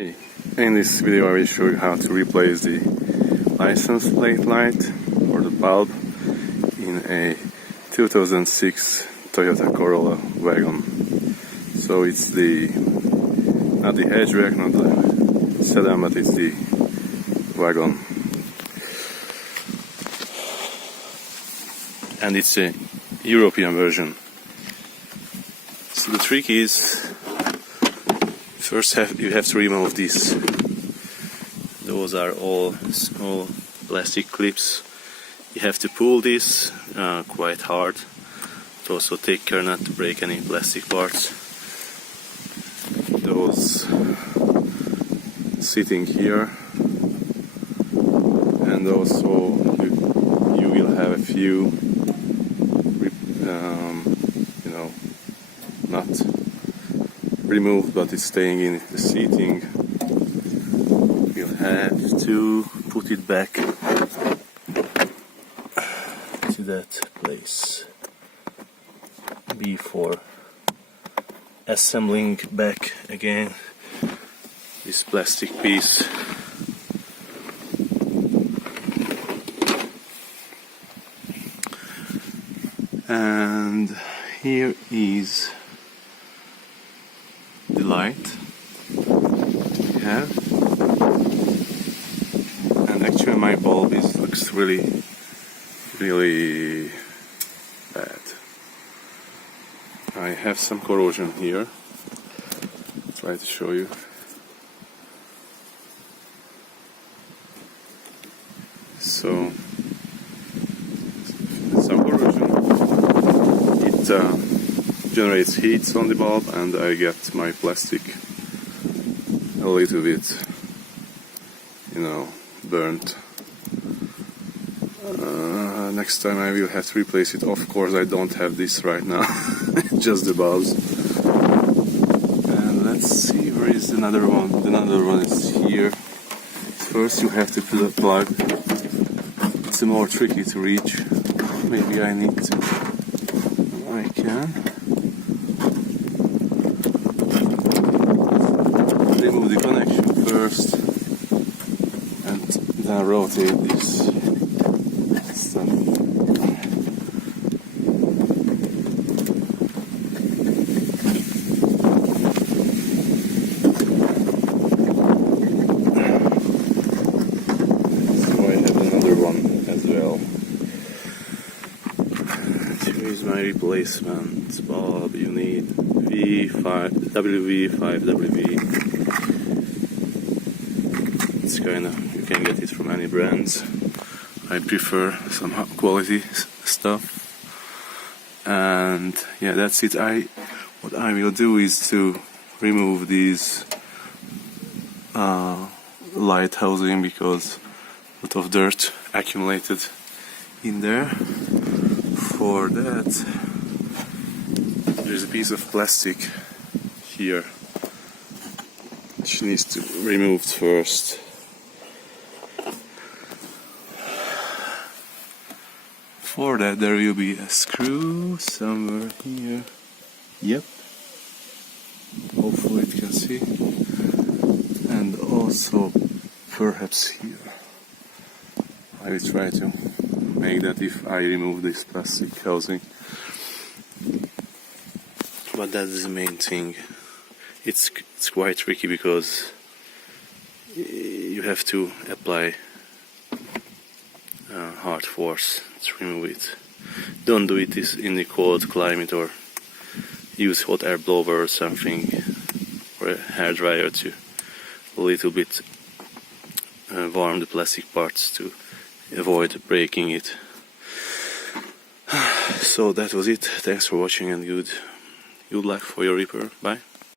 In this video I will show you how to replace the license plate light or the bulb in a 2006 Toyota Corolla Wagon. So it's not the hatchback, not the sedan, but it's the Wagon. And it's a European version. So the trick is, first you have to remove this. Those are all small plastic clips. You have to pull this quite hard. But also take care not to break any plastic parts. Those sitting here, and also you will have a few not removed, but it's staying in the seating. You'll have to put it back to that place before assembling back again this plastic piece. And here is the light we have, and actually my bulb looks really bad. I have some corrosion here. I'll try to show you. So some corrosion. It generates heat on the bulb, and I get my plastic a little bit, burnt. Next time I will have to replace it. Of course I don't have this right now, just the bulbs. And let's see, where is another one? Another one is here. First you have to plug. It's more tricky to reach. Maybe I can remove the connection first and then rotate this stuff. So I have another one as well. Here is my replacement bulb. You need WV5WV. It's you can get it from any brands. I prefer some quality stuff. And yeah, that's it. What I will do is to remove these light housing, because a lot of dirt accumulated in there. For that, there's a piece of plastic here which needs to be removed first. For that, there will be a screw somewhere here. Yep. Hopefully it can see. And also perhaps here. I will try to make that if I remove this plastic housing. But that's the main thing. It's quite tricky because you have to apply hard force to remove it. Don't do it in the cold climate, or use hot air blower or something, or a hair dryer to a little bit warm the plastic parts to avoid breaking it. So that was it. Thanks for watching, and good luck for your repair. Bye.